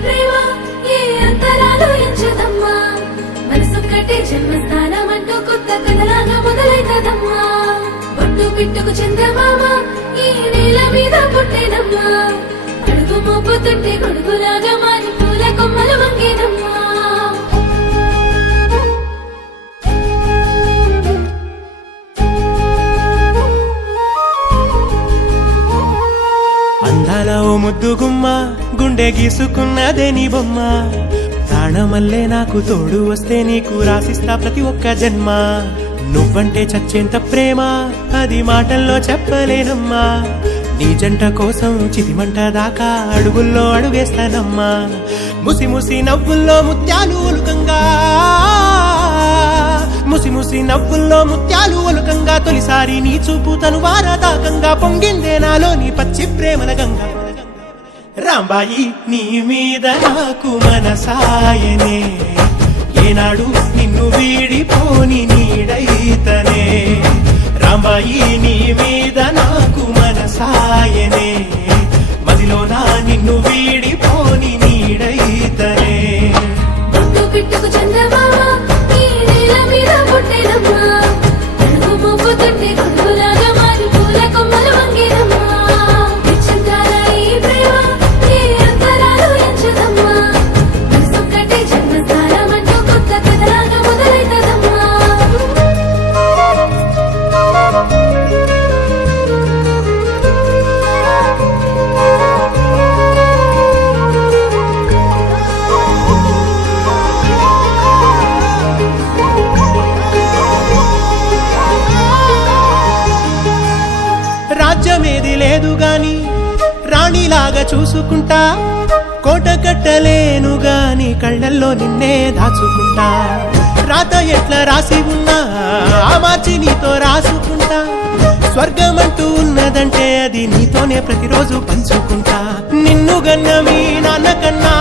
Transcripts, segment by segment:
ప్రేమ ఏ అంతరాలు ఎంచదమ్మా మనసొక్కటే జన్మస్థానం అంటూ కొత్త కథలాగా మొదలైతదమ్మా బొట్టు పిట్టుకు చందమామ ఈ నేల మీద పుట్టేనమ్మా అడుగు మోపుతుంటే గొడుగులాగా మారి పూల కొమ్మలు వంగేనమ్మా అందాల ఓ ముద్దు గుమ్మ గుండె గీసుకున్నదే నీ బొమ్మ ప్రాణమల్లే నాకు తోడు వస్తే నీకు రాసిస్తా ప్రతి ఒక్క జన్మ నువ్వంటే చచ్చేంత ప్రేమ అది మాటల్లో చెప్పలేనమ్మా నీ జంట కోసం చితిమంట దాకా అడుగుల్లో అడుగేస్తానమ్మా ముసి ముసి నవ్వుల్లో ముత్యాలు ఒలుకంగా ముసి ముసి నవ్వుల్లో ముత్యాలు ఒలుకంగా తొలిసారి నీ చూపు తను వారదాకంగా పొంగిందే నాలో నీ పచ్చి ప్రేమల గంగా రాంబాయి నీ మీద నాకు మనసాయనే ఏనాడు నిన్ను వీడిపోని నీడైతనే రాంబాయి నీ మీద నాకు మనసాయనే మదిలో నా నిన్ను వీడిపోని నీడైతనే బొట్టు పిట్టుకు చందమామ ఈ నేల మీద పుట్టేనమ్మా అడుగు మోపుతుంటే గొడుగులాగా మారి పూల కొమ్మలు వంగేనమ్మా విచిత్రాల ఈ ప్రేమ ఏ అంతరాలు ఎంచదమ్మా మనసొక్కటే జన్మస్థానం అంటూ కొత్త కథలాగా మొదలైతదమ్మా రాజ్యమేది లేదు గాని రాణిలాగా చూసుకుంటా కోట కట్టలేను గాని కళ్ళల్లో నిన్నే దాచుకుంటా రాత ఎట్లా రాసి ఉన్నా ఆ మార్చి నీతో రాసుకుంటా స్వర్గమంటూ ఉన్నదంటే అది నీతోనే ప్రతిరోజు పంచుకుంటా నిన్ను గన్న మీ నాన్న కన్నా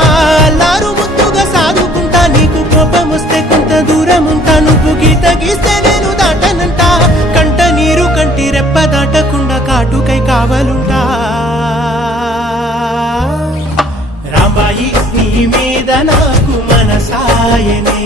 అల్లారు ముద్దుగా సాదుకుంటా నీకు కోపం వస్తే కొంత దూరం ఉంటా నువ్వు గీత గీస్తే నేను దాటనంట కంట నీరు కంటి రెప్ప దాటకుండా కాటుకై కావలుంటా రాంబాయి నీ మీద నాకు మనసాయనే